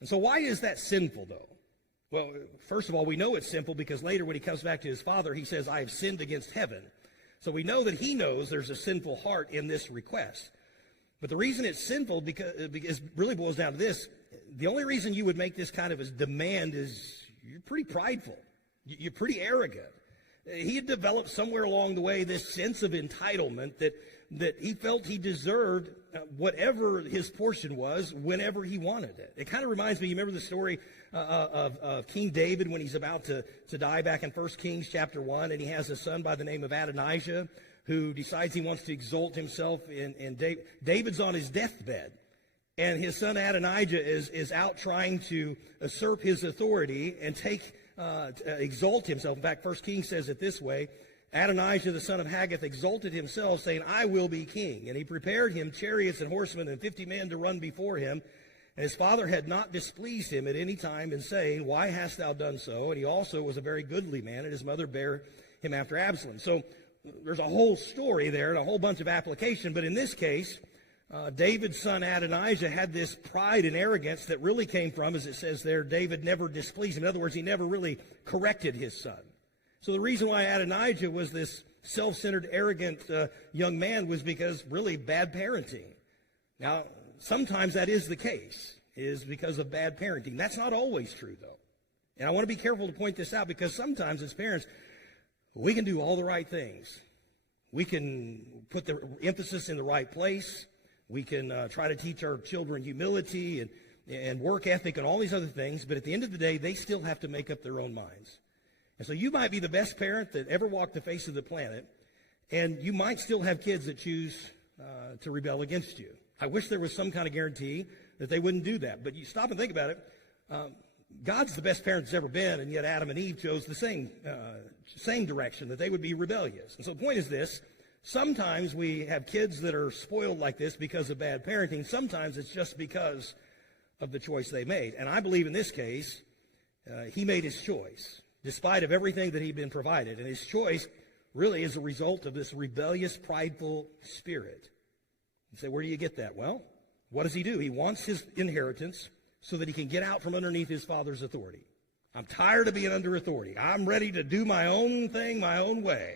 And so why is that sinful, though? Well, first of all, we know it's sinful because later when he comes back to his father, he says, I have sinned against heaven. So we know that he knows there's a sinful heart in this request. But the reason it's sinful because really boils down to this. The only reason you would make this kind of a demand is you're pretty prideful. You're pretty arrogant. He had developed somewhere along the way this sense of entitlement that he felt he deserved whatever his portion was whenever he wanted it. It kind of reminds me, you remember the story of King David when he's about to die back in 1 Kings chapter 1, and he has a son by the name of Adonijah who decides he wants to exalt himself in David. David's on his deathbed, and his son Adonijah is out trying to usurp his authority and exalt himself. In fact, 1 Kings says it this way, Adonijah, the son of Haggith, exalted himself, saying, I will be king. And he prepared him chariots and horsemen and 50 men to run before him. And his father had not displeased him at any time in saying, Why hast thou done so? And he also was a very goodly man, and his mother bare him after Absalom. So there's a whole story there and a whole bunch of application. But in this case, David's son Adonijah had this pride and arrogance that really came from, as it says there, David never displeased him. In other words, he never really corrected his son. So the reason why Adonijah was this self-centered, arrogant young man was because really bad parenting. Now, sometimes that is the case, is because of bad parenting. That's not always true, though. And I want to be careful to point this out because sometimes as parents, we can do all the right things. We can put the emphasis in the right place. We can try to teach our children humility and work ethic and all these other things, but at the end of the day, they still have to make up their own minds. And so you might be the best parent that ever walked the face of the planet, and you might still have kids that choose to rebel against you. I wish there was some kind of guarantee that they wouldn't do that. But you stop and think about it. God's the best parent that's ever been, and yet Adam and Eve chose the same direction, that they would be rebellious. And so the point is this. Sometimes we have kids that are spoiled like this because of bad parenting. Sometimes it's just because of the choice they made. And I believe in this case, he made his choice, despite of everything that he'd been provided. And his choice really is a result of this rebellious, prideful spirit. You say, where do you get that? Well, what does he do? He wants his inheritance so that he can get out from underneath his father's authority. I'm tired of being under authority. I'm ready to do my own thing my own way.